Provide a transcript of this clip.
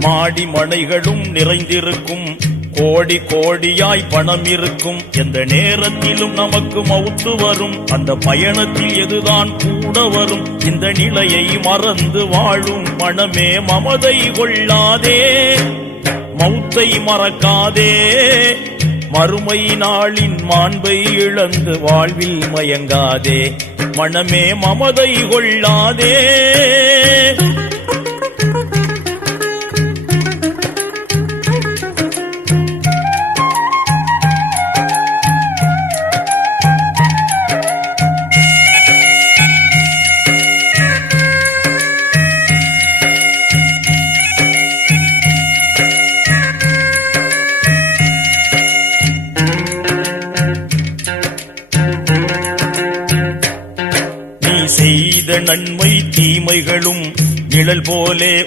மாடி மனைகளும் நிறைந்திருக்கும், கோடி கோடியாய் பணம் இருக்கும். எந்த நேரத்திலும் நமக்கு மவுத்து வரும், அந்த பயணத்தில் எதுதான் கூட வரும். இந்த நிலையை மறந்து வாழும் மனமே மமதை கொள்ளாதே, மௌத்தை மறக்காதே. மறுமை நாளின் மாண்பை இழந்து வாழ்வில் மயங்காதே, மனமே மமதை கொள்ளாதே. செய்த நன்மை தீமைகளும் நிழல் போலே